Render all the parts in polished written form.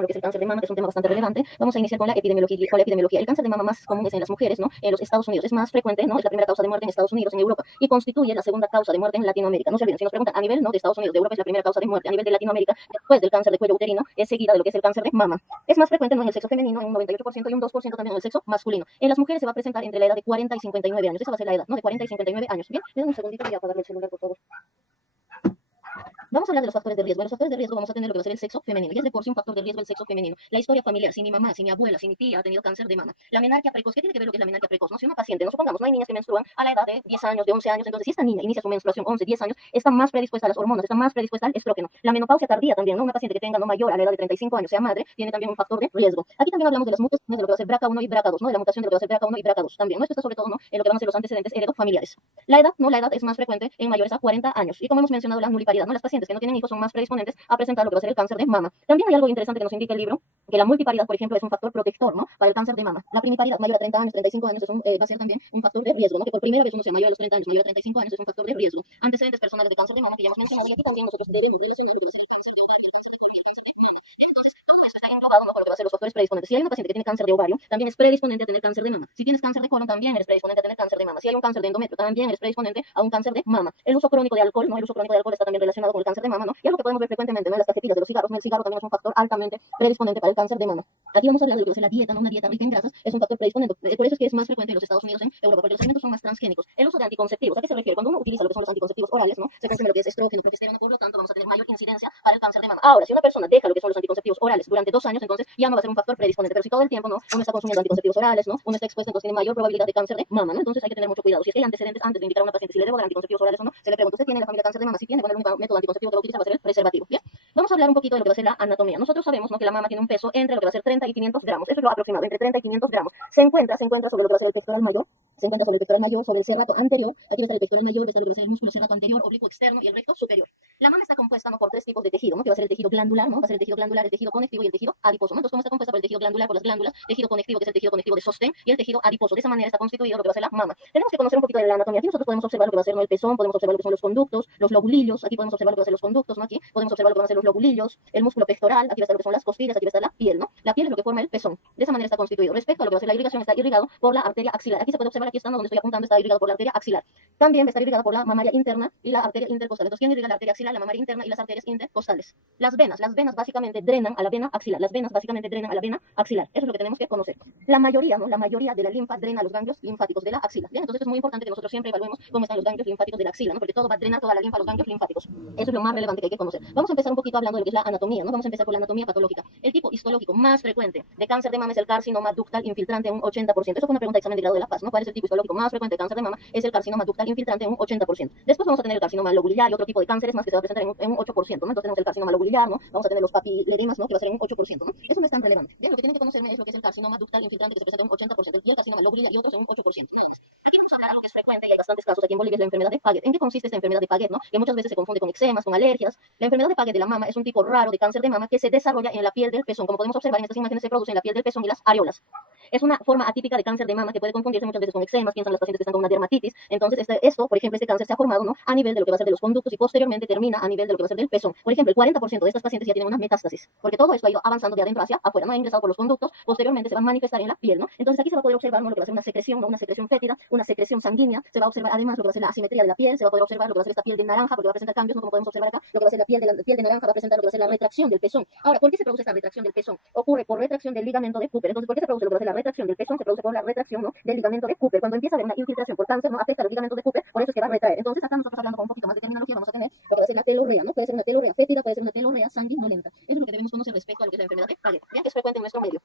con lo que es el cáncer de mama, que es un tema bastante relevante. Vamos a iniciar con la epidemiología. El cáncer de mama más común es en las mujeres, ¿no? En los Estados Unidos es más frecuente, ¿no? Es la primera causa de muerte en Estados Unidos, en Europa, y constituye la segunda causa de muerte en Latinoamérica. No se olviden, si nos preguntan a nivel, ¿no?, de Estados Unidos, de Europa es la primera causa de muerte, a nivel de Latinoamérica, después del cáncer de cuello uterino, es seguida de lo que es el cáncer de mama. Es más frecuente, ¿no?, en el sexo femenino, en un 98% y un 2% también en el sexo masculino. En las mujeres se va a presentar entre la edad de 40 y 59 años. Esa va a ser la edad, ¿no?, de 40 y 59 años. Bien, denme un segundito, voy a apagarle el celular, por favor. Vamos a hablar de los factores de riesgo. En los factores de riesgo vamos a tener lo que va a ser el sexo femenino. Ya es de por sí un factor de riesgo el sexo femenino. La historia familiar, si mi mamá, si mi abuela, si mi tía ha tenido cáncer de mama. La menarquia precoz, ¿qué tiene que ver lo que es la menarquia precoz? No, si una paciente, no supongamos, no hay niñas que menstruan a la edad de 10 años, de 11 años, entonces si esta niña inicia su menstruación 11, 10 años, está más predispuesta a las hormonas, está más predispuesta al estrógeno. La menopausia tardía también, ¿no? Una paciente que tenga no mayor a la edad de 35 años, sea madre, tiene también un factor de riesgo. Aquí también hablamos de las mutaciones de lo que va a ser BRCA1 y BRCA2, ¿no? De la mutación de lo que va a ser BRCA1 y BRCA2 también, ¿no? Esto está sobre todo, ¿no?, en lo que van a ser los antecedentes heredofamiliares. La edad, ¿no? La edad es más frecuente en mayores a 40 años. Y como hemos mencionado, la nuliparidad, ¿no? Las pacientes que no tienen hijos son más predisponentes a presentar lo que va a ser el cáncer de mama. También hay algo interesante que nos indica el libro, que la multiparidad, por ejemplo, es un factor protector, ¿no?, para el cáncer de mama. La primiparidad mayor a 30 años, 35 años, va a ser también un factor de riesgo, ¿no?, que por primera vez uno sea mayor a los 30 años, mayor a 35 años, es un factor de riesgo. Antecedentes personales de cáncer de mama que ya hemos mencionado, y aquí también nosotros debemos relacionar lo que va a ser el cáncer de ovario. Está englobado, ¿no?, con lo que va a ser los factores predisponentes. Si hay una paciente que tiene cáncer de ovario, también es predisponente a tener cáncer de mama. Si tienes cáncer de colon, también eres predisponente a tener cáncer de mama. Si hay un cáncer de endometrio, también eres predisponente a un cáncer de mama. El uso crónico de alcohol, ¿no? El uso crónico de alcohol está también relacionado con el cáncer de mama, ¿no? Y algo que podemos ver frecuentemente, ¿no?, en las cajetillas de los cigarros, ¿no? El cigarro también es un factor altamente predisponente para el cáncer de mama. Aquí vamos a hablar de lo que va a ser la dieta, ¿no? Una dieta rica en grasas es un factor predisponente. Por eso es que es más frecuente en los Estados Unidos, en Europa, porque los alimentos son más transgénicos. El uso de anticonceptivos, ¿a qué se refiere? Cuando uno utiliza lo que son los anticonceptivos orales, ¿no?, se consume lo que es estrógeno, progesterona, por lo tanto vamos a tener mayor incidencia para el cáncer de mama. Ahora, si una persona deja lo que son los anticonceptivos orales durante 2 años, entonces ya no va a ser un factor predisponente. Pero si todo el tiempo, ¿no?, uno está consumiendo anticonceptivos orales, ¿no?, uno está expuesto, entonces tiene mayor probabilidad de cáncer de mama, ¿no? Entonces hay que tener mucho cuidado. Si es que hay antecedentes antes de indicar a una paciente si le debo dar anticonceptivos orales o no, se le pregunta, ¿usted tiene en la familia cáncer de mama? Si tiene, bueno, el único método anticonceptivo que va a utilizar va a ser el preservativo. Bien, vamos a hablar un poquito de lo que va a ser la anatomía. Nosotros sabemos, ¿no?, que la mama tiene un peso entre lo que va a ser 30 y 500 gramos. Eso es lo aproximado, entre 30 y 500 gramos. Se encuentra sobre lo que va a ser el pectoral mayor, se encuentra sobre el pectoral mayor, sobre el serrato anterior. Aquí va a estar el pectoral mayor, va a estar lo que va a ser el músculo serrato anterior, oblicuo externo y el recto superior. La mama está compuesta, ¿no?, por 3 tipos de tejido, ¿no?, que va a ser el tejido glandular, ¿no?, va a ser el tejido glandular, el tejido conectivo y el tejido adiposo, ¿no? Entonces, ¿cómo está compuesta por el tejido glandular, por las glándulas, tejido conectivo, que es el tejido conectivo de sostén, y el tejido adiposo? De esa manera está constituido lo que va a ser la mama. Tenemos que conocer un poquito de la anatomía. Aquí nosotros podemos observar lo que va a ser, ¿no?, el pezón, podemos observar lo que son los conductos, los lobulillos. Aquí podemos observar lo que va a ser los conductos, ¿no? Aquí podemos observar lo que van a ser los lobulillos, el músculo pectoral. Aquí va a estar lo que son las costillas, aquí va a estar la piel, ¿no? La piel es lo que forma el pezón. De esa manera está constituido. Respecto a lo que va a ser la irrigación, está irrigado por la arteria axilar. Aquí se puede observar, aquí está donde estoy apuntando, está irrigado por la arteria axilar. También va a estar irrigado por la mamaria interna y la arteria intercostal. Entonces, ¿quién irriga la arteria axilar, la mamaria interna y las arterias intercostales? Las venas básicamente drenan a la vena axilar. Las venas básicamente drenan a la vena axilar. Eso es lo que tenemos que conocer. La mayoría, ¿no?, la mayoría de la linfa drena a los ganglios linfáticos de la axila. Bien, entonces es muy importante que nosotros siempre evaluemos cómo están los ganglios linfáticos de la axila, ¿no?, porque todo va a drenar toda la linfa a los ganglios linfáticos. Eso es lo más relevante que hay que conocer. Vamos a empezar un poquito hablando de lo que es la anatomía, ¿no? Vamos a empezar por la anatomía patológica. El tipo histológico más frecuente de cáncer de mama es el carcinoma ductal infiltrante en un 80%. Eso fue una pregunta de examen de grado de La Paz, ¿no? ¿Cuál es el tipo histológico más frecuente de cáncer de mama? Es el carcinoma ductal infiltrante en un 80%. Después vamos a tener el carcinoma lobulillar y otro tipo de cánceres más que se va a presentar en un 8%, ¿no? Entonces tenemos el carcinoma lobulillar, ¿no? Vamos a tener los papiledimas, ¿no?, que va a ser en un 8%, ¿no? Eso no es tan relevante. Bien, lo que tienen que conocerme es lo que es el carcinoma ductal infiltrante, que se presenta en un 80%, y el carcinoma lobulillar y otros en un 8%. Aquí vamos a hablar algo que es frecuente y hay bastantes casos aquí en Bolivia, es la enfermedad de Paget. ¿En qué consiste esta enfermedad de Paget, no?, que muchas veces se confunde con eczemas, con alergias? La enfermedad de Paget de la mama es un tipo raro de cáncer de mama que se desarrolla en la piel del pezón. Como podemos observar en estas imágenes, se produce en la piel del pezón y las areolas. Es una forma atípica de cáncer de mama que puede confundirse muchas veces con eczemas. Piensan las pacientes que están con una dermatitis. Entonces, por ejemplo, este cáncer se ha formado, ¿no?, a nivel de lo que va a ser de los conductos y posteriormente termina a nivel de lo que va a ser del pezón. Por ejemplo, el 40% de estas pacientes ya tienen una metástasis, porque todo esto ha ido avanzando de adentro hacia afuera, no ha ingresado por los conductos, posteriormente se va a manifestar en la piel, ¿no? Entonces aquí se va a poder observar, ¿no?, lo que va a ser una secreción, ¿no?, una secreción fétida, una secreción sanguínea. Se va a observar además lo que va a ser la asimetría de la piel, se va a poder observar lo que va a ser esta piel de naranja, porque va a presentar cambios, ¿no?, como podemos observar acá. Lo que va a ser la piel de naranja va a presentar lo que va a ser la retracción del pezón. Ahora, ¿por qué se produce esta retracción del pezón? Ocurre por retracción del ligamento de Cooper. Entonces, ¿por qué se produce lo que va a ser la retracción del pezón? Se produce por la retracción, ¿no?, del ligamento de Cooper. Cuando empieza a haber una infiltración por cáncer, no afecta a los ligamentos de Cooper, por eso es que va a retraer. Entonces, acá nosotros hablando con un poquito más de terminología, vamos a tener lo que va a ser la telorrea, ¿no? Puede ser una telorrea fétida, puede ser una telorrea sanguinolenta. Eso es lo que debemos conocer respecto a lo que es la enfermedad de Paget, ya que es frecuente en nuestro medio.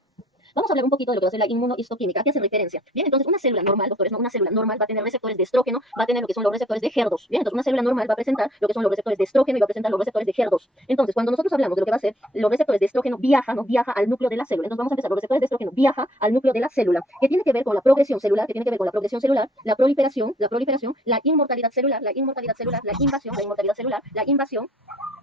Vamos a hablar un poquito de lo que va a ser la inmunohistoquímica. ¿A qué hace referencia? Bien, entonces una célula normal, doctores, ¿no? Una célula normal va a tener receptores de estrógeno, va a tener lo que son los receptores de HER2. Bien, entonces una célula normal va a presentar lo que son los receptores de estrógeno y va a presentar los receptores de HER2. Entonces, cuando nosotros hablamos de lo que va a ser los receptores de estrógeno, viaja al núcleo de la célula. Entonces vamos a empezar, los receptores de estrógeno viaja al núcleo de la célula, que tiene que ver con la progresión celular, la proliferación, la inmortalidad celular, la invasión, la invasión.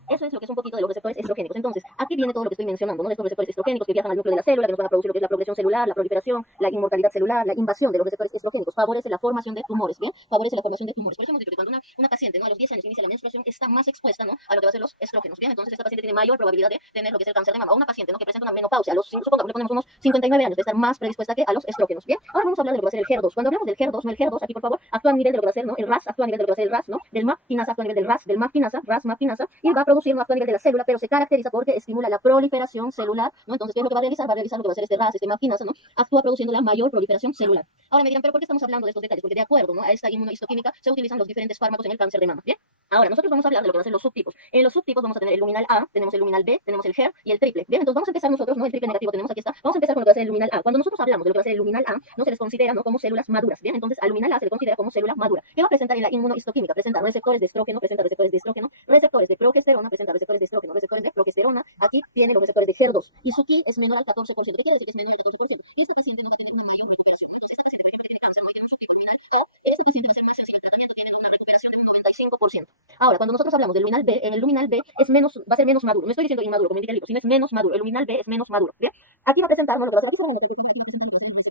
Eso es lo que es un poquito de los receptores estrogénicos. Entonces, aquí viene todo lo que estoy mencionando, ¿no?, de estos receptores estrogénicos que viajan al núcleo de la célula, que nos van a producir lo que es la progresión celular, la proliferación, la inmortalidad celular, la invasión de los receptores estrogénicos, favorece la formación de tumores, ¿bien? Favorece la formación de tumores. Por eso hemos dicho que cuando una paciente, ¿no?, a los 10 años inicia la menstruación, está más expuesta, ¿no?, a lo que va a ser los estrógenos, ¿bien? Entonces esta paciente tiene mayor probabilidad de tener lo que es el cáncer de mama. O una paciente, ¿no?, que presenta una menopausia, supongamos, le ponemos unos 59 años, de estar más predispuesta que a los estrógenos, ¿bien? Ahora vamos a hablar de lo que va a ser el HER2. Cuando hablamos del HER2, no el HER2, aquí por favor, actúa a nivel de lo que va a ser, ¿no?, el RAS, actúa a nivel de lo que va a ser el RAS, ¿no?, del MAP quinasa, actúa a nivel del RAS, del MAP quinasa, RAS, MAP quinasa, y va a producir, no actúa a nivel de la célula, pero se caracteriza porque estimula la proliferación celular, ¿no? Entonces, ¿qué es lo que va a realizar? Va a realizar lo que va a ser este RAS, este MAP quinasa, ¿no? Actúa produciendo la mayor proliferación celular. Ahora me dirán, ¿pero por qué estamos hablando de estos detalles? Porque de acuerdo, ¿no?, a esta inmunohistoquímica se utilizan los diferentes fármacos en el cáncer de mama, ¿bien? Ahora, nosotros vamos a hablar de lo que van a ser los subtipos. En los subtipos vamos a tener el luminal A, tenemos el luminal B, tenemos el HER y el triple. Bien, entonces vamos a empezar nosotros, ¿no? El triple negativo tenemos, aquí está. Vamos a empezar con lo que va a ser el luminal A. Cuando nosotros hablamos de lo que va a ser el luminal A, no se les considera, ¿no?, como células maduras. Bien, entonces al luminal A se le considera como célula madura. ¿Qué va a presentar en la inmunohistoquímica? Presenta receptores de estrógeno, presenta receptores de estrógeno, receptores de progesterona, presenta receptores de estrógeno, receptores de progesterona. Aquí tiene los receptores de HER2. Y su ki es menor al 14%. ¿Qué quiere decir que es menor al 14%? Este paciente no va a tener una mayor recuperación. Entonces, esta paciente, por ejemplo, tiene cáncer, no tiene un subtipo luminal O, este paciente va a ser más sencillo el tratamiento, tiene una recuperación de un 95%. Ahora, cuando nosotros hablamos del luminal B, en el luminal B es menos, va a ser menos maduro. No estoy diciendo inmaduro, como indica el libro, sino es menos maduro. El luminal B es menos maduro. ¿Bien? Aquí va a presentar, ¿no?, lo que va a ser, aquí se va a presentar, aquí va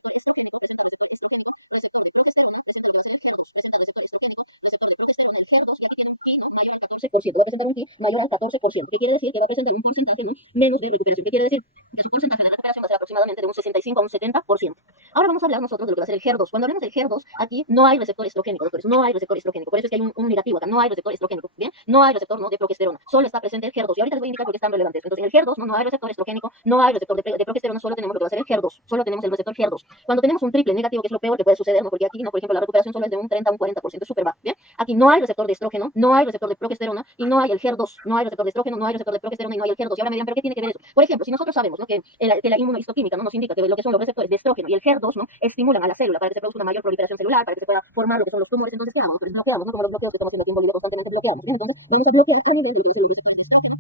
a presentar el HER2, y aquí tiene un ki, ¿no?, mayor al 14%. Va a presentar un ki mayor al 14%. ¿Qué quiere decir? Que va a presentar un porcentaje, ¿no?, menos de recuperación. ¿Qué quiere decir? Que su porcentaje de recuperación va a ser aproximadamente de un 65 a un 70%. Ahora vamos a hablar nosotros de lo que va a ser el HER2. Cuando hablamos del HER2, aquí no hay receptor estrogénico, doctores, no hay receptor estrogénico. Por eso es que hay un negativo acá, no hay receptor estrogénico, ¿bien? No hay receptor, ¿no?, de progesterona, solo está presente el HER2. Y ahorita les voy a indicar por qué están relevantes. Entonces, en el HER2 no hay receptor estrogénico, no hay receptor de progesterona, solo tenemos lo que va a ser el HER2, solo tenemos el receptor HER2. Cuando tenemos un triple negativo, que es lo peor que puede suceder, ¿no?, porque aquí, ¿no?, por ejemplo, la recuperación solo es de un 30 a un 40%, es súper bajo, ¿bien? Aquí no hay receptor de estrógeno, no hay receptor de progesterona y no hay el HER2, no hay receptor de estrógeno, no hay receptor de progesterona y no hay el HER2. Y ahora me dirán, ¿pero qué tiene que ver eso? Por ejemplo, si nosotros sabemos, ¿no?, que la inmunohistoquímica, ¿no?, nos indica que lo que son los receptores de estrógeno y el HER2, ¿no?, estimulan a la célula para que se produzca una mayor proliferación celular, para que se pueda formar lo que son los tumores, entonces, ¿qué hagamos? Pues bloqueamos, ¿no?, como los bloqueos que estamos haciendo aquí en Bolivia constantemente bloqueamos, ¿bien? Entonces, vamos a bloquear a nivel de los receptores de estrógeno.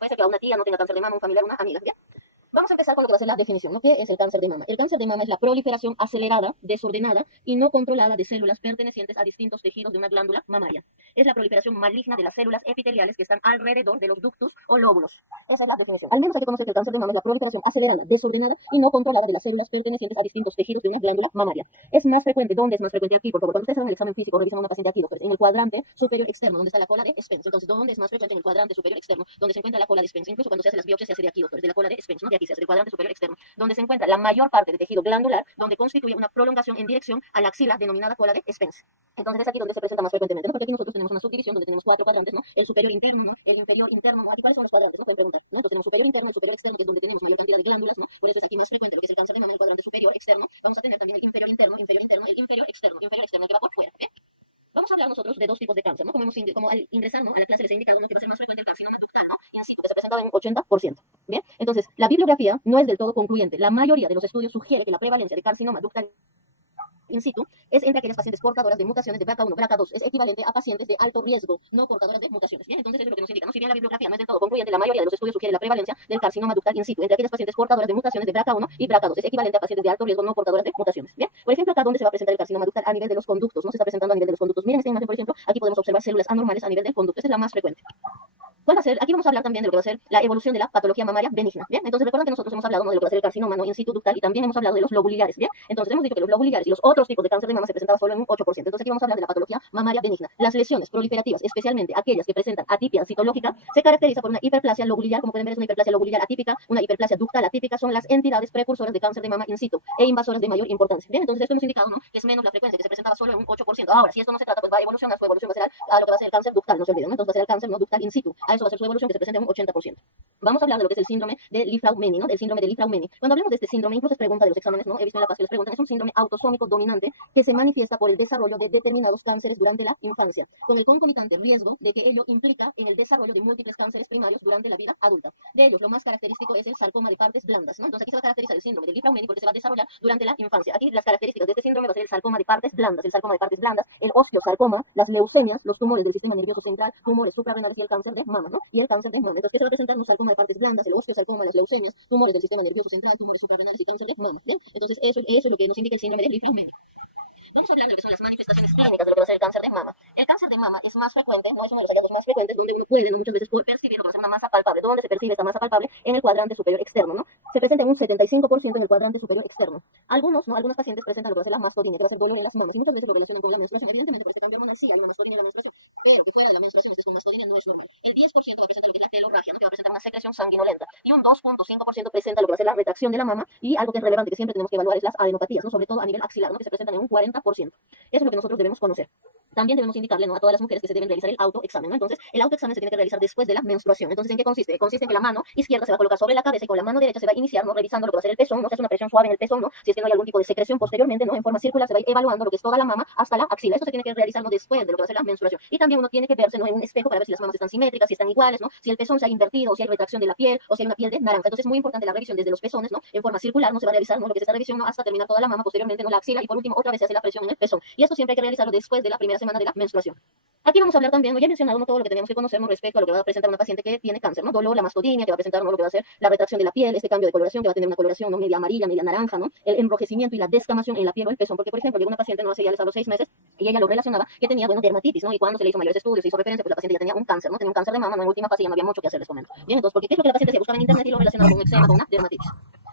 Puede ser que a una tía no tenga cáncer de mama, un familiar, una amiga. ¿Ya? Vamos a empezar con lo que va a ser la definición, ¿no? ¿Qué es el cáncer de mama? El cáncer de mama es la proliferación acelerada, desordenada y no controlada de células pertenecientes a distintos tejidos de una glándula mamaria. Es la proliferación maligna de las células epiteliales que están alrededor de los ductos o lóbulos. Esa es la definición. Al menos hay que conocer que el cáncer de mama es la proliferación acelerada, desordenada y no controlada de las células pertenecientes a distintos tejidos de una glándula mamaria. Es más frecuente, ¿dónde es más frecuente? Aquí, por favor. Cuando ustedes hagan el examen físico, revisan a una paciente aquí, doctores, en el cuadrante superior externo, donde está la cola de Spence. Entonces, ¿dónde es más frecuente? En el cuadrante superior externo, donde se encuentra la cola de Spence. Incluso cuando se hace las biopsias se hace de aquí, doctores, de la cola de Spence, no de aquí, se hace del cuadrante superior externo, donde se encuentra la mayor parte de tejido glandular, donde constituye una prolongación en dirección a la axila denominada cola de Spence. Entonces es aquí donde se presenta más frecuentemente, ¿no? Porque aquí nosotros tenemos una subdivisión donde tenemos 4 cuadrantes, ¿no? El superior interno, ¿no?, el inferior interno, ¿no? Aquí, ¿cuáles son los cuadrantes?, ¿no? Pueden preguntar, ¿no? Entonces tenemos superior interno y superior externo, que es donde tenemos mayor cantidad de glándulas, ¿no? Por eso es aquí más frecuente lo que es el cáncer de mama en el cuadrante superior externo. Vamos a tener también el inferior interno, inferior interno, el inferior externo, el que va por fuera, ¿eh? Vamos a hablar nosotros de dos tipos de cáncer, ¿no? Como al ingresar, ¿no?, a la clase les he indicado, ¿no?, que va a ser más frecuente el carcinoma ductal, ¿no?, in situ, que se presenta en un 80%. Bien, entonces la bibliografía no es del todo concluyente. La mayoría de los estudios sugiere que la prevalencia de carcinoma ductal in situ es entre aquellas pacientes portadoras de mutaciones de BRCA1, BRCA2, es equivalente a pacientes de alto riesgo, no portadoras de mutaciones. Bien, entonces eso es lo que nos indica, ¿no? Si bien la bibliografía no es del todo concluyente, la mayoría de los estudios sugiere la prevalencia del carcinoma ductal in situ entre aquellas pacientes portadoras de mutaciones de BRCA1 y BRCA2, es equivalente a pacientes de alto riesgo, no portadoras de mutaciones. Bien, por ejemplo, acá donde se va a presentar el carcinoma ductal a nivel de los conductos, no se está presentando a nivel de los conductos. Miren esta imagen, por ejemplo, aquí podemos observar células anormales a nivel del conducto, esta es la más frecuente. ¿Cuál va a ser? Aquí vamos a hablar también de lo que va a ser la evolución de la patología mamaria benigna, ¿bien? Entonces recuerden que nosotros hemos hablado, ¿no?, de lo que va a ser el carcinoma, ¿no?, in situ ductal, y también hemos hablado de los lobuliliares, ¿bien? Entonces hemos dicho que los lobuliliares y los otros tipos de cáncer de mama se presentaban solo en un 8%. Entonces aquí vamos a hablar de la patología mamaria benigna. Las lesiones proliferativas, especialmente aquellas que presentan atipia citológica, se caracteriza por una hiperplasia lobuliliar, como pueden ver es una hiperplasia lobuliliar atípica, una hiperplasia ductal atípica, son las entidades precursoras de cáncer de mama in situ e invasoras de mayor importancia, ¿bien? Entonces esto hemos indicado, ¿no?, que es menos la frecuencia, que se presentaba solo en un 8%. Ahora, si esto no se trata, pues va a evolucionar, su evolución va a ser a lo que va a ser el cáncer ductal, no se olviden, ¿no? Entonces va a ser el cáncer no ductal in situ, a eso va a ser su evolución, que se presenta en un 80%. Vamos a hablar de lo que es el síndrome de Li-Fraumeni, ¿no?, del síndrome de Li-Fraumeni. Cuando hablamos de este síndrome, incluso es pregunta de los exámenes, ¿no?, he visto en la PAS que les preguntan, es un síndrome autosómico dominante que se manifiesta por el desarrollo de determinados cánceres durante la infancia, con el concomitante riesgo de que ello implica en el desarrollo de múltiples cánceres primarios durante la vida adulta. De ellos, lo más característico es el sarcoma de partes blandas, ¿no? Entonces aquí se va a caracterizar el síndrome de Li-Fraumeni porque se va a desarrollar durante la infancia. Aquí las características de este síndrome va a ser el sarcoma de partes blandas, el osteosarcoma, las leucemias, los tumores del sistema nervioso central, tumores suprarrenales y el cáncer de mama, ¿no? Y el cáncer de mama. Entonces, ¿qué se va a presentar? Un sarcoma de partes blandas, el osteosarcoma, las leucemias, tumores del sistema nervioso central, tumores suprarrenales y cáncer de mama, ¿bien? Entonces, eso es lo que nos indica el síndrome de Li-Fraumeni. Vamos a hablar de lo que son las manifestaciones clínicas de lo que va a ser el cáncer de mama. El cáncer de mama es más frecuente, no es uno de los hallazgos más frecuentes, donde uno puede, ¿no? Muchas veces puede percibir lo que va a ser una masa palpable. ¿Dónde se percibe esta masa palpable? En el cuadrante superior externo, ¿no? Se presenta en un 75% en el cuadrante superior externo. Algunos, ¿no? Algunos pacientes presentan lo que va a ser la mastodinia, que va a ser dolor en las mamas, y muchas veces lo relacionan con la menstruación. Evidentemente, porque también hormonal sí hay una mastodinia en la menstruación, pero que fuera de la menstruación estés con mastodinia no es normal. El 10% va a presentar lo que es la telorragia, ¿no? Que va a presentar una secreción sanguinolenta, y un 2.5% presenta lo que va a ser la retracción de la mama, y algo que es relevante que siempre tenemos que evaluar es las adenopatías, ¿no? Sobre todo a nivel axilar, ¿no? Que se presentan en un 40%. Eso es lo que nosotros debemos conocer. También debemos indicarle, ¿no? A todas las mujeres que se deben realizar el autoexamen, ¿no? Entonces, el autoexamen se tiene que realizar después de la menstruación. Entonces, ¿en qué consiste? Consiste en que la mano izquierda se va a colocar sobre la cabeza y con la mano derecha se va a iniciar, ¿no? Revisando lo que va a ser el pezón, ¿no? Se hace una presión suave en el pezón, ¿no? Si es que no hay algún tipo de secreción posteriormente, ¿no? En forma circular se va a ir evaluando lo que es toda la mama hasta la axila. Esto se tiene que realizar, ¿no? Después de lo que va a ser la menstruación. Y también uno tiene que verse, ¿no? En un espejo para ver si las mamas están simétricas, si están iguales, ¿no? Si el pezón se ha invertido, o si hay retracción de la piel, o si hay una piel de naranja. Entonces, es muy importante la revisión desde los pezones, ¿no? En forma circular, ¿no? Se va a realizar, ¿no? Lo que es esta revisión, ¿no? Hasta terminar toda la mama, posteriormente, ¿no? La axila, y por último, otra vez se hace la presión en el pezón. Y esto siempre hay que realizarlo después de la primera semana de la menstruación. Aquí vamos a hablar también, ¿no? Ya he mencionado, ¿no? Todo lo que tenemos que conocer, ¿no? Respecto a lo que va a presentar una paciente que tiene cáncer, ¿no? Dolor, la mastodinia, que va a presentar, ¿no? Lo que va a ser la retracción de la piel, este cambio de coloración, que va a tener una coloración, ¿no? Media amarilla, media naranja, ¿no? El enrojecimiento y la descamación en la piel o el pezón, porque, por ejemplo, llegó una paciente, no hace ya a los 6 meses, y ella lo relacionaba que tenía, bueno, dermatitis, ¿no? Y cuando se le hizo mayores estudios, se hizo referencia, pues la paciente ya tenía un cáncer, ¿no? Tenía un cáncer de mama, ¿no? En última fase ya no había mucho que hacer, les comento. Bien, entonces, porque ¿qué es lo que la paciente se buscaba en internet y lo relacionaba con un eczema, con una dermatitis?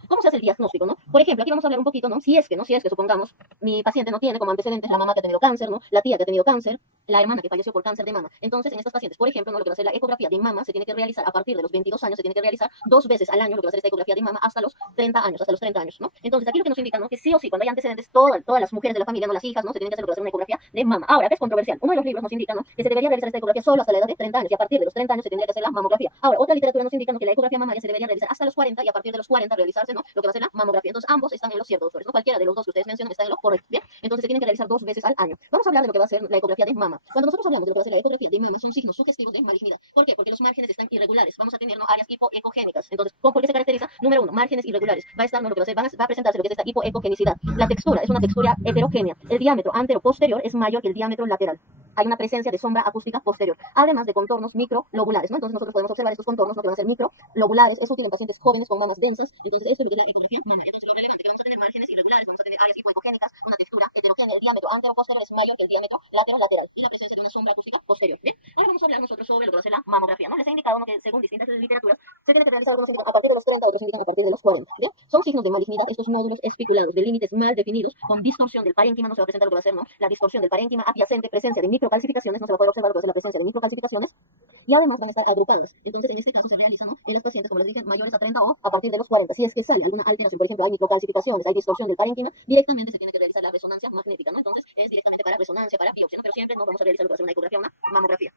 ¿Cómo se hace el diagnóstico, no? Por ejemplo, aquí vamos a hablar un poquito, ¿no? Si es que supongamos, mi paciente no tiene como antecedentes la mamá que ha tenido cáncer, ¿no? La tía que ha tenido cáncer, la hermana que falleció por cáncer de mama. Entonces, en estas pacientes, por ejemplo, ¿no? Lo que va a ser la ecografía de mama se tiene que realizar a partir de los 22 años, se tiene que realizar 2 veces al año, lo que va a ser esta ecografía de mama hasta los 30 años, ¿no? Entonces, aquí lo que nos indica, ¿no? Que sí o sí, cuando hay antecedentes, todas las mujeres de la familia, no las hijas, ¿no? Se tienen que hacer lo que va a ser una ecografía de mama. Ahora, que es controversial. Uno de los libros nos indica, ¿no? Que se debería realizar esta ecografía solo hasta la edad de 30 años, y a partir de los 30 años se tendría que hacer la mamografía. Ahora, otra literatura nos indica, ¿no? Que la ecografía mamaria se debería realizar hasta los 40, y a partir de los 40 realizarse, ¿no? Lo que va a ser la mamografía. Entonces, ambos están en lo cierto, doctores, ¿no? Cualquiera de los dos que ustedes mencionan está en lo correcto, ¿bien? Entonces, se tienen que realizar 2 veces al año. Vamos a hablar de lo que va a ser la ecografía de mama. Cuando nosotros hablamos de lo que va a ser la ecografía de mama, son signos sugestivos de malignidad. ¿Por qué? Porque los márgenes están irregulares. Vamos a tener, ¿no? Áreas hipoecogénicas. Entonces, ¿por qué se caracteriza? Número 1, márgenes irregulares. Va a estar, ¿no? Lo que va a presentarse lo que es esta hipoecogenicidad. La textura es una textura heterogénea. El diámetro antero-posterior es mayor que el diámetro lateral. Hay una presencia de sombra acústica posterior, además de contornos microlobulares, ¿no? Entonces nosotros podemos observar estos contornos, ¿no? Que van a ser microlobulares. Es útil en pacientes jóvenes con mamas densas. Entonces, esto es lo que es la ecografía mamaria. Entonces, lo relevante que vamos a tener márgenes irregulares, vamos a tener áreas hipoecogénicas, una textura heterogénea, el diámetro antero-posterior es mayor que el diámetro lateral y la presencia de una sombra acústica posterior. Bien, ahora vamos a hablar nosotros sobre lo que va a ser la mamografía, ¿no? Les he indicado, ¿no? Que según distintas literaturas se tiene que realizar algunos indican a partir de los 30, otros indican a partir de los 40. Bien, son signos de malignidad estos nódulos espiculados de límites mal definidos con distorsión del parénquima. No se va a presentar lo que va a ser, ¿no? La distorsión del parénquima adyacente, presencia de microcalcificaciones, no se va a poder observar lo que va a ser la presencia de microcalcificaciones, y además van a estar agrupadas. Entonces, en este caso se realiza, ¿no? En las pacientes, como les dije, mayores a 30 o a partir de los 40. Si es que sale alguna alteración, por ejemplo, hay microcalcificaciones, hay distorsión del parénquima, directamente se tiene que realizar la resonancia magnética, ¿no? Entonces, es directamente para resonancia, para biopsia, ¿no? Pero siempre no vamos a realizar lo que va a ser una ecografía, una mamografía.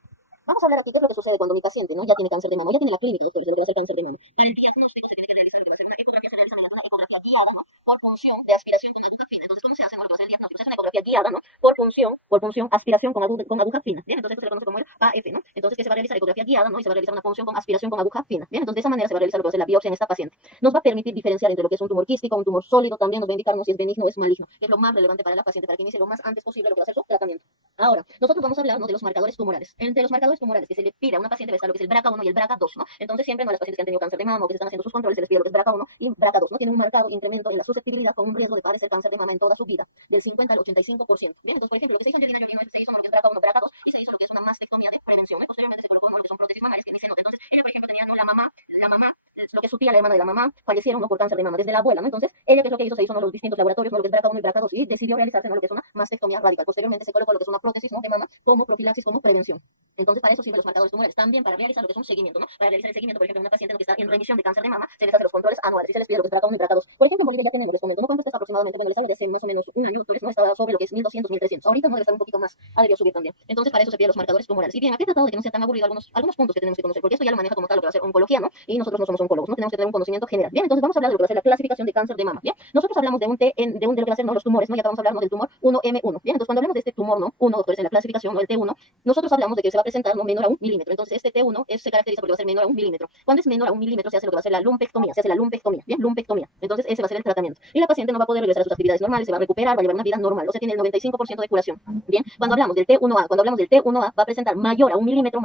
Vamos a hablar aquí qué es lo que sucede cuando mi paciente, ¿no? Ya tiene cáncer de mama, ya tiene la clínica, doctores, de lo que va a ser cáncer de mama. Para el diagnóstico se tiene que realizar lo que va a ser una ecografía, se realiza una ecografía guiada, ¿no? Por punción de aspiración con aguja fina. Entonces, ¿cómo se hace? ¿No? Lo que va a ser el diagnóstico. Se hace una ecografía guiada, ¿no? Por punción, aspiración con aguja fina. Bien, entonces esto se le conoce como el PAF, ¿no? Entonces, ¿qué se va a realizar? Ecografía guiada, ¿no? Y se va a realizar una punción con aspiración con aguja fina. Bien, entonces de esa manera se va a realizar lo que va a ser la biopsia en esta paciente. Nos va a permitir diferenciar entre lo que es un tumor quístico, un tumor sólido, también nos va a indicar, ¿no? Si es benigno o es maligno, que es lo más relevante para la paciente, para que inicie lo más antes posible lo que va a ser su tratamiento. Ahora, nosotros vamos a hablar, ¿no? De los marcadores tumorales. Entre los marcadores tumorales que se le pide a una paciente va a estar lo que es el BRCA1 y el BRCA2, ¿no? Entonces, siempre, ¿no? Las pacientes que han tenido cáncer de mama o que se están haciendo sus controles se les pide lo que es BRCA1 y BRCA2, ¿no? Tienen un marcado incremento en la susceptibilidad con un riesgo de padecer cáncer de mama en toda su vida, del 50 al 85%. Bien, entonces, por ejemplo, lo que se hizo en el Dinario se hizo lo que es BRCA1, BRCA2 y se hizo lo que es una mastectomía de prevención, ¿eh? Posteriormente se colocó, ¿no? Lo que son prótesis mamarias que ni se nota. Entonces, ella, por ejemplo, tenía, ¿no? La mamá, lo que es su tía, la hermana de la mamá, fallecieron, ¿no? Por cáncer de mama, desde la abuela, ¿no? Entonces, ella, ¿qué es lo que hizo? Se hizo, ¿no? Los distintos laboratorios, ¿no? Lo que es BRCA1 y BRCA2 y decidió realizarse, ¿no? Lo que es una mastectomía radical. Posteriormente se colocó lo que es una prótesis, ¿no? De mama como profilaxis, como prevención. Entonces, para eso sirven los marcadores tumorales. También para realizar lo que es un seguimiento, ¿no? Para realizar el seguimiento, por ejemplo, en una paciente que está en remisión de cáncer de mama, se les hace los controles anuales y se les pide lo que es BRCA1 y BRCA2. Por ejemplo, en Bolivia ya tenemos, les comento, ¿no? ¿Cuánto está aproximadamente? Bueno, les hablo de hace más o menos un año, doctores, ¿no? Estaba sobre lo que es 1200, 1300. Ahorita no debe estar un poquito más, ha debido subir también. Entonces, para eso se piden los marcadores tumorales. Y bien, aquí he tratado de que no sea tan aburrido algunos puntos que tenemos que conocer, porque esto ya lo maneja como tal lo que va a ser oncología, ¿no? Y nosotros no somos oncólogos, no tenemos que tener un conocimiento general. Bien, entonces vamos a hablar de lo que va a ser la clasificación de cáncer de mama. Bien, nosotros hablamos de de lo que va a ser, ¿no? Los tumores, ¿no? Ya vamos a hablar, ¿no? Del tumor 1M1. Bien, entonces cuando hablamos de este tumor, ¿no? 1, doctores, en la clasificación, ¿no? El T1, nosotros hablamos de que se va a presentar no menor a 1 milímetro. Entonces este T1 se caracteriza porque va a ser menor a 1 milímetro. Cuando es menor a 1 milímetro se hace lo que va a ser la lumpectomía, se hace la lumpectomía, bien, lumpectomía. Entonces ese va a ser el tratamiento. Y la paciente no va a poder regresar a sus actividades normales, se va a recuperar, va a llevar una vida normal, o sea, tiene el 95% de curación. Bien, cuando hablamos del T1A va a presentar mayor a 1 milímetro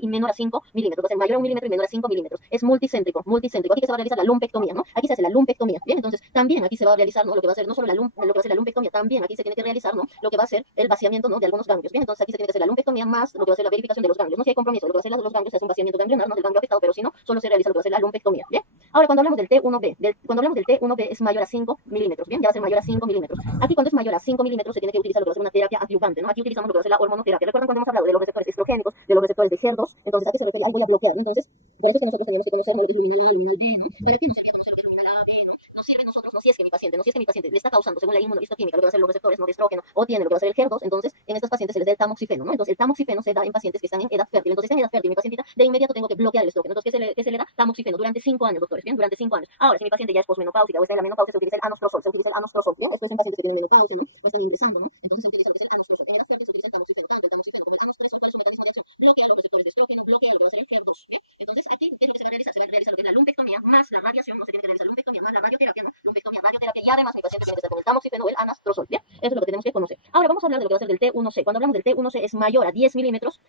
y menor a 5 milímetros, va a ser mayor a 1 milímetro y menor a 5 milímetros. Es multicéntrico. Aquí que se va a realizar la lumpectomía, ¿no? Aquí se hace la lumpectomía, bien, entonces también aquí se va a realizar, ¿no? Lo que va a ser no solo lo que va a ser la lumpectomía, también aquí se tiene que realizar, ¿no? Lo que va a ser el vaciamiento, ¿no? De algunos ganglios, bien, entonces aquí se tiene que hacer la lumpectomía más lo que va a ser la verificación de los ganglios. No si hay compromiso, lo que va a ser los ganglios se hace un vaciamiento ganglionar, ¿no? Del ganglio afectado, pero si no, solo se realiza lo que va a ser la lumpectomía, bien. Ahora, cuando hablamos del T1B es mayor a 5 milímetros, bien, ya va a ser mayor a 5 milímetros. Aquí cuando es mayor a 5 milímetros se tiene que utilizar lo que va a ser una terapia adyuvante, ¿no? Aquí utilizamos lo que va a ser la hormonoterapia. Recuerden cuando hemos hablado de los receptores estrogénicos, de los receptores de HER2, entonces aquí sobre todo algo voy a bloquear, entonces, por eso es que nosotros tenemos que conocer lo que es luminal A y luminal B, ¿no? ¿Para qué nos sirve conocer lo que es luminal A, B, ¿no? Nos sirve nosotros, no si es que mi paciente le está causando, según la inmunohistoquímica, lo que va a ser los receptores no de estrógeno, o tiene lo que va a ser el HER2, entonces en estos pacientes se les da el tamoxifeno, ¿no? Entonces el tamoxifeno se da en pacientes que están en edad fértil. Entonces, si está en edad fértil, mi pacientita, de inmediato tengo que bloquear el estrógeno. Entonces, ¿qué se le da? Tamoxifeno durante 5 años, doctores, ¿bien? Durante 5 años. Ahora, si mi paciente ya es posmenopáusica o está en la menopausia, se utiliza el anostrozol, ¿bien? Esto es en pacientes que tienen menopausia, ¿no? O están ingresando, ¿no? Entonces se utiliza lo que es el anostrozol. En edad fértil se utiliza el tamoxifeno, tanto el tamoxifeno como el anostrozol. ¿Cuál es su mecanismo de acción? Bloquea los receptores de estrógeno, bloquea lo que va a ser el HER2, ¿bien? Entonces, aquí, ¿qué es lo que se va a realizar? Se va a realizar lo que es la lumpectomía más la radiación, no se tiene que realizar lumpectomía más la radioterapia, ¿no? Lumpectomía, radioterapia, y además mi paciente tiene que estar con el tamoxifeno o el anastrozol, ¿bien? Eso es lo que tenemos que conocer. Ahora vamos a hablar de lo que va a ser del T1C. Cuando hablamos del T1C es mayor a 10 milímetros,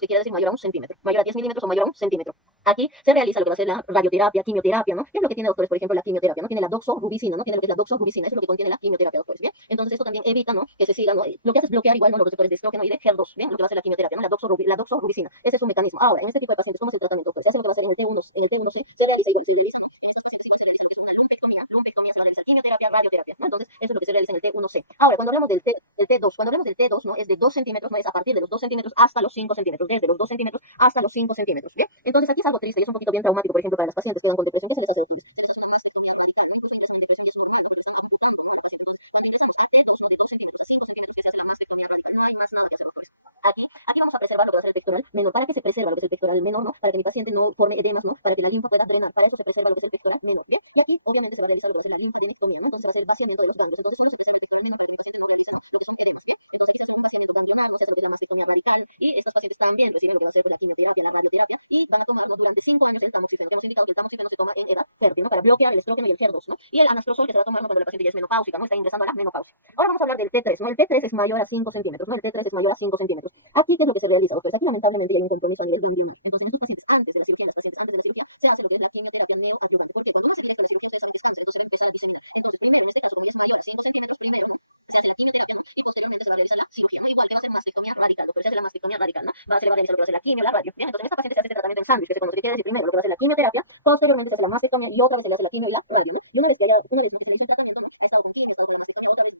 que quiere decir mayor a 1 centímetro, mayor a 10 milímetros o mayor a 1 centímetro. Aquí se realiza lo que va a ser la radioterapia, quimioterapia, ¿no? ¿Qué es lo que tiene, doctores? Por ejemplo, la quimioterapia, ¿no? Tiene la doxorubicina, ¿no? Tiene lo que es la doxorubicina, eso es lo que contiene la quimioterapia, doctores, ¿bien? Entonces esto también evita, ¿no? Que se siga, ¿no? Lo que hace es bloquear igual, ¿no? Los receptores de estrógeno y de HER2, ¿bien? Lo que va a ser la quimioterapia, ¿no? La doxorubicina. Ese es su mecanismo. Ahora, en este tipo de pacientes, ¿cómo es el tratamiento, doctor? Se hace lo que va a ser en el T1C, se realiza igual, ¿no? En estos pacientes igual se realiza lo que es una lumpectomía, se va a realizar quimioterapia, radioterapia, ¿no? Entonces, eso es lo que se realiza en el T1C. Ahora, cuando hablamos del T2, ¿no? Es de 2 centímetros, ¿no? Es a partir de los 2 centímetros hasta los 5 centímetros, desde los 2 centímetros hasta los 5 centímetros, ¿bien? Entonces, aquí es algo triste y es un poquito bien traumático, por ejemplo, para las pacientes que van con depresión, que se les hace ocurrir. Se les hace una mastectomía radical, ¿no? Incluso ingresan en depresión y es normal, ¿no? Porque están amputando, ¿no? Pacientes. Entonces, cuando ingresamos a T2, ¿no? De 2 centímetros a 5 centímetros, que se hace la mastectomía radical, no hay más nada que hacer, doctores. Aquí vamos a preservar lo que va a ser el pectoral menor. ¿Para qué se preserva lo que es el pectoral menor, no? Para que mi paciente no forme edemas, ¿no? Para que la linfa pueda drenar. Para eso se preserva lo que es el pectoral menor, ¿bien? Y aquí, obviamente, se va a realizar lo que es la linfadenectomía, ¿no? Entonces, se va a hacer el vaciamiento de los ganglios. Entonces, ¿cómo se preserva el pectoral menor? Para que mi paciente no realice, ¿no? Lo que son edemas, ¿bien? Entonces, aquí se hace un vaciamiento ganglionar, no se hace lo que es la mastectomía radical. Y estos pacientes también reciben lo que va a ser la quimioterapia, la radioterapia, y van a tomarlo durante 5 años el tamoxifeno. Que hemos indicado que el tamoxifeno se toma en edad fértil, ¿no? Para bloquear el estrógeno y el HER2, ¿no? Y el anastrozol que se va a tomar, ¿no? Cuando la paciente ya es menopáusica, ¿no? Está ingresando a la menopausia. Ahora vamos a hablar del T3, ¿no? El T3 es mayor a 5 centímetros, ¿no? El T3 es mayor a 5 centímetros. Aquí, ¿qué es lo que se realiza? Pues aquí, lamentablemente, hay un compromiso a nivel ganglionar. Entonces, en estos pacientes antes de la cirugía, se hace lo que es la quimioterapia neoadjuvante. Porque cuando uno se directo a la cirugía, ustedes saben que es cáncer, entonces se va a empezar a diseminar. Entonces, primero, en este caso, como ya es mayor a 5 centímetros, primero se hace la quimioterapia y posteriormente se va a realizar la cirugía, ¿no? Igual que va a ser mastectomía radical, lo que se hace la mastectomía radical, ¿no? Se le va a realizar lo que va a ser la quimio, la radio. Bien, entonces, en esta paciente se hace este tratamiento en sándwich, que se conoce, que quiere decir primero lo que va a ser la quimioterapia, posteriormente se hace la mastectomía y otra vez se le hace la quimio y la radio, ¿no? Y una vez que haya una vez que se inicia un tratamiento, ¿no? Hasta algo continuo, hasta la mastectomía, otra vez,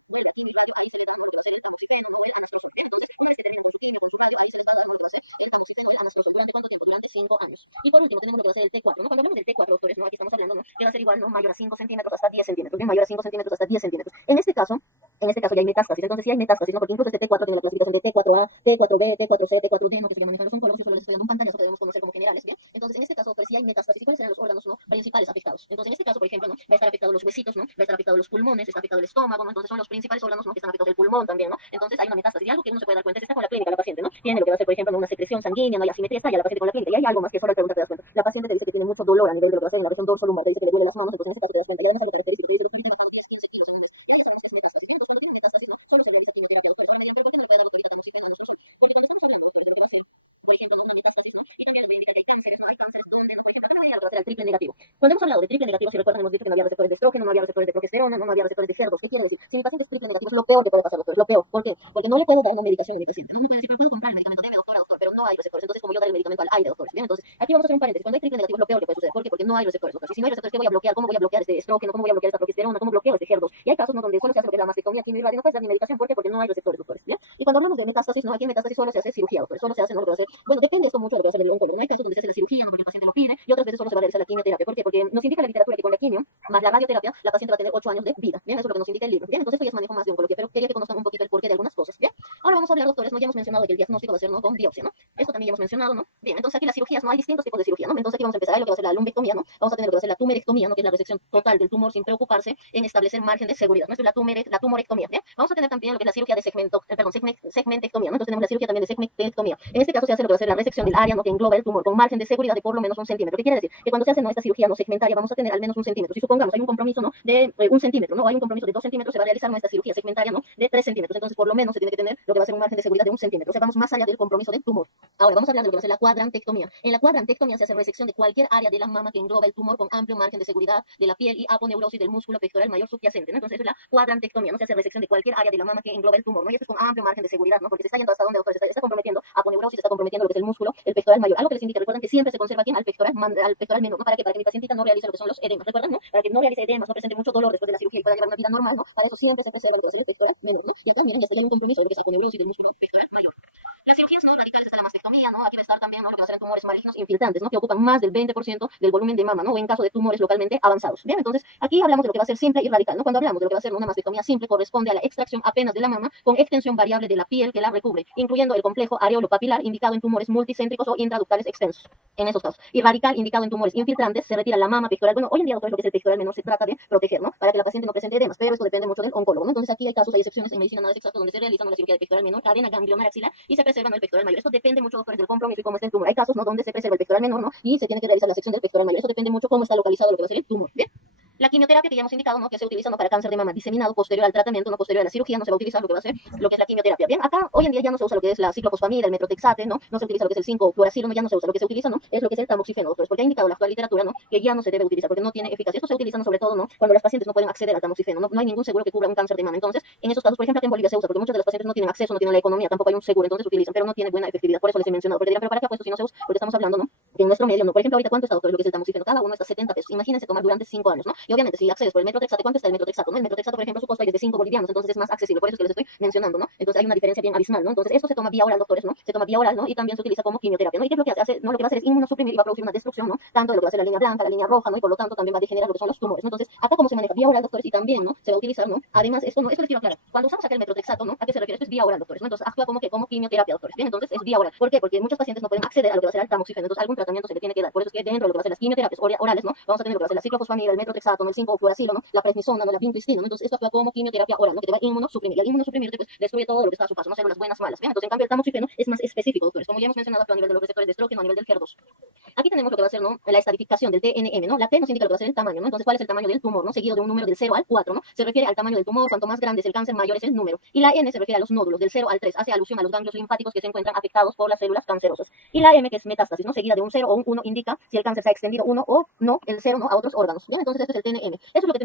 ¿durante cuánto tiempo? Durante 5 años. Y por último tenemos lo que va a ser el T4, ¿no? Cuando hablamos del T4, doctores, ¿no? Aquí estamos hablando, ¿no? Que va a ser igual, ¿no? Mayor a 5 centímetros hasta 10 centímetros, ¿bien? Mayor a 5 centímetros hasta 10 centímetros. En este caso ya hay metástasis, entonces sí hay metástasis, ¿no? Porque incluso este T4 tiene la clasificación de T4A, T4B, T4C, T4D, ¿no? Que se llaman los oncólogos, yo solo les estoy dando un pantallazo que debemos conocer como generales, ¿bien? Entonces, en este caso, pues sí hay metástasis. ¿Y cuáles serán los órganos, no? Principales afectados? Entonces, en este caso, por ejemplo, ¿no? Va a estar afectado los huesitos, ¿no? Va a estar afectado los pulmones, está afectado el estómago, ¿no? Entonces son los principales órganos, ¿no? Que están afectados el pulmón también, ¿no? Entonces hay una metástasis. Y algo que uno se puede dar cuenta es que está con la clínica la paciente, ¿no? Tiene lo que va a ser, por ejemplo, ¿no? Una secreción sanguínea, no hay asimetría, está ya la paciente con la clínica. Y hay algo más que solo la pregunta te das cuenta. La paciente te dice que tiene mucho dolor a nivel de lo que va a ser en la región dorsolumbar, te dice que le duele las manos, entonces en este caso te das cuenta. Y además algo característico, te dice, doctor, tengo 10, 15 kilos en un mes. Ya sabemos que es metástasis. Entonces, cuando tiene metástasis, ¿no? Solo se realiza quimioterapia, doctor. Ahora, mediante, ¿por qué no le puede dar doctorita tamoxifeno? Porque cuando estamos hablando, doctor, de lo que va a ser, por ejemplo, ¿no? Una metástasis, ¿no? Y también le voy a indicar que hay cánceres, ¿no? Hay cánceres donde, ¿no? Por ejemplo, ¿qué me voy a dar el triple negativo? Cuando hemos hablado de triple negativo, si recuerdan, hemos dicho que no había receptores de estrógeno, no había receptores de progesterona, no había receptores de HER2. ¿Qué quiere decir? Si mi paciente es triple negativo, es lo peor que puede pasar, doctor, es lo peor. ¿Por qué? Porque no le puedo dar una medicación a mi paciente. No me puede decir, pero puedo comprar el medicamento, debe, doctor, pero no hay receptores. Entonces, como yo dar el medicamento al aire, doctores, ¿bien? Entonces, aquí vamos a hacer un paréntesis. Cuando hay triple negativo, es lo peor que puede suceder. ¿Por qué? Porque no hay receptores, doctor. Y si no hay receptores, ¿qué voy a bloquear? ¿Cómo voy a bloquear este estrógeno? ¿Cómo voy a bloquear esta progesterona? ¿Cómo bloqueo este HER2? Y hay casos, ¿no? Donde solo se hace lo que es la mastectomía, quimio y radio, no puedes dar ni medicación. ¿Por qué? Porque no hay receptores, doctores, ¿bien? Y cuando hablamos de metástasis, no, aquí en metástasis solo se hace cirugía, doctor. Solo se hace, ¿no? Lo que va a hacer, bueno, depende esto mucho de lo que va a hacer el oncólogo. No hay casos donde se hace la cirugía, no porque el paciente lo pide, y otras veces solo se va a realizar la quimioterapia. ¿Por qué? Porque nos indica la literatura que con la quimio más la radioterapia, la paciente va a tener 8 años de vida. Bien, eso es lo que nos indica el libro. Bien, entonces esto ya es manejo más de oncología, pero quería que conozcan un poquito el porqué de algunas cosas. Bien, ahora vamos a hablar, doctores, ¿no? Ya hemos mencionado que el diagnóstico va a ser, ¿no?, con biopsia, ¿no? Esto también ya hemos mencionado, ¿no? Bien, entonces aquí las cirugías, ¿no? Hay distintos tipos de cirugía, ¿no? Entonces aquí vamos a empezar lo que va a ser la lumbectomía, ¿no? Vamos a tener lo que va a ser la tumerectomía, ¿no?, que es la resección total del tumor sin preocuparse en establecer margen de seguridad, ¿no? Esto es la tumorectomía, ¿bien? Vamos a tener también lo que es la cirugía de segmentectomía, ¿no? Entonces tenemos la cirugía también de segmentectomía. En este caso se hace lo que va a ser la resección del área, ¿no?, que engloba el tumor con margen de seguridad de por lo menos 1 centímetro. ¿Qué quiere decir? Que cuando se hace, ¿no?, esta cirugía no segmentaria vamos a tener al menos 1 centímetro. Si supongamos hay un compromiso, ¿no?, de 1 centímetro, ¿no?, o hay un compromiso de 2 centímetros, se va a realizar nuestra cirugía segmentaria, ¿no?, de 3 centímetros. Entonces por lo menos se tiene que tener lo que va a ser un margen de seguridad de 1 centímetro. O sea, vamos más allá del compromiso del tumor. Ahora vamos a hablar de lo que va a ser la cuadrantectomía. En la cuadrantectomía se hace resección de cualquier área de la mama que engloba el tumor con amplio margen de seguridad de la piel y aponeurosis del músculo pectoral mayor subyacente, ¿no? Entonces es la cuadrantectomía, no se hace resección de cualquier área de la mama que engloba el tumor, ¿no? Y esto es con amplio margen de seguridad, ¿no? Porque se está yendo hasta donde, doctor, se está comprometiendo aponeurosis, se está comprometiendo lo que es el músculo, el pectoral mayor. Algo que les indica, recuerden que siempre se conserva aquí al pectoral menor, ¿no? Para que mi pacientita no realice lo que son los edemas, ¿recuerdan, no? Para que no realice edemas, no presente mucho dolor después de la cirugía y pueda llevar una vida normal, ¿no? Para eso siempre se preserva lo que es el pectoral menor, ¿no? Y acá miren, ya está, ya hay un compromiso de lo que es aponeurosis del músculo pectoral mayor. Las cirugías no radicales está la mastectomía, ¿no? Aquí va a estar también, ¿no?, lo que va a ser tumores malignos infiltrantes, ¿no?, que ocupan más del 20% del volumen de mama, ¿no?, o en caso de tumores localmente avanzados. Bien, entonces aquí hablamos de lo que va a ser simple y radical, ¿no? Cuando hablamos de lo que va a ser una mastectomía simple, corresponde a la extracción apenas de la mama con extensión variable de la piel que la recubre, incluyendo el complejo areolo papilar indicado en tumores multicéntricos o intraductales extensos, en esos casos. Y radical indicado en tumores infiltrantes, se retira la mama pectoral. Bueno, hoy en día, doctor, lo que es el pectoral menor se trata de proteger, ¿no?, para que la paciente no presente edemas, pero esto depende mucho del oncólogo, ¿no? Entonces aquí hay casos, hay excepciones en medicina nada exacta donde se realiza una cirugía de pectoral menor, cadena ganglionar axilar y se preserva, ¿no?, el pectoral mayor. Esto depende mucho, doctores, del compromiso y cómo está el tumor. Hay casos, ¿no?, donde se preserva el pectoral menor, ¿no?, y se tiene que realizar la sección del pectoral mayor. Eso depende mucho cómo está localizado lo que va a ser el tumor. Bien. La quimioterapia que ya hemos indicado, ¿no?, que se utiliza, ¿no?, para cáncer de mama diseminado posterior al tratamiento, no posterior a la cirugía, no se va a utilizar lo que va a ser lo que es la quimioterapia. Bien, acá hoy en día ya no se usa lo que es la ciclofosfamida, el metrotexate, no se utiliza lo que es el 5-fluoracilo, no, ya no se usa. Lo que se utiliza, ¿no?, es lo que es el tamoxifeno, doctores, porque ha indicado la actual literatura, ¿no?, que ya no se debe utilizar porque no tiene eficacia. Esto se utiliza, ¿no?, sobre todo, ¿no?, cuando las pacientes no pueden acceder al tamoxifeno, no hay ningún seguro que cubra un cáncer de mama. Entonces, en esos casos, por ejemplo, aquí en Bolivia se usa porque muchos de los pacientes no tienen acceso, no tienen la economía, tampoco hay un seguro, entonces utilizan, pero no tiene buena efectividad. Por eso les he mencionado, porque dirán, pero ¿para qué apuesto si no se usa? Porque estamos hablando, ¿no?, que en nuestro medio, ¿no? Por ejemplo, ahorita, ¿cuánto está, doctor, lo que es el tamoxifeno? Cada uno está 70 pesos. Imagínense tomar durante 5 años, ¿no? Y obviamente, si accedes por el metrotexate, ¿cuánto está el metrotexato, no? El metrotexato, por ejemplo, su costo es de 5 bolivianos, entonces es más accesible. Por eso es que les estoy mencionando, ¿no? Entonces hay una diferencia bien abismal, ¿no? Entonces esto se toma vía oral, doctores, ¿no? Se toma vía oral, ¿no? Y también se utiliza como quimioterapia, ¿no? ¿Y qué es lo que hace? ¿No? Lo que va a hacer es inmunosuprimir y va a producir una destrucción, ¿no?, tanto de lo que va a ser la línea blanca, la línea roja, ¿no? Y por lo tanto también va a degenerar lo que son los tumores, ¿no? Entonces, acá como se maneja vía oral, doctores, y también, ¿no?, se va a utilizar, ¿no? Además, esto les quiero aclarar. Cuando usamos aquel metrotexato, ¿no?, ¿a qué se refiere? Esto es vía oral, doctores, ¿no? Entonces actúa como quimioterapia, doctores. Bien, entonces es vía oral. ¿Por qué? Porque muchos pacientes no pueden acceder a lo que va a ser el tamoxifeno, entonces algún tratamiento se le tiene que dar. Por eso es que dentro de lo que va a ser las quimioterapias orales, ¿no?, vamos a tener lo que va a ser la ciclofosfamida, el metrotexato, ¿no?, el 5-fluoracilo, ¿no?, la prednisona, ¿no?, la vincristina, ¿no? Entonces esto actúa como quimioterapia oral, ¿no?, que te va a inmunosuprimir. Y al inmunosuprimirte, pues, destruye todo lo que está a su paso, no células buenas, malas. Bien, entonces en cambio el tamoxifeno es más específico, doctores, como ya hemos mencionado a nivel de los receptores de estrógeno, a nivel del HER2. Aquí tenemos lo que va a ser, ¿no?, la estadificación del TNM, ¿no? La T nos indica lo que va a ser el tamaño, ¿no? Entonces, ¿cuál es el tamaño del tumor, no? Seguido de un número del 0 al 4, ¿no? Se refiere al tamaño del tumor, cuanto más grande es el cáncer, mayor es el número. Y la N se refiere a los nódulos, del 0 al 3, hace alusión a los ganglios linfáticos que se encuentran afectados por las células cancerosas. Y la M, que es metástasis, ¿no?, seguida de un 0 o un 1, indica si el cáncer se ha extendido uno o no, el 0, ¿no?, a otros órganos. Bien, entonces esto es el TNM. Eso es lo que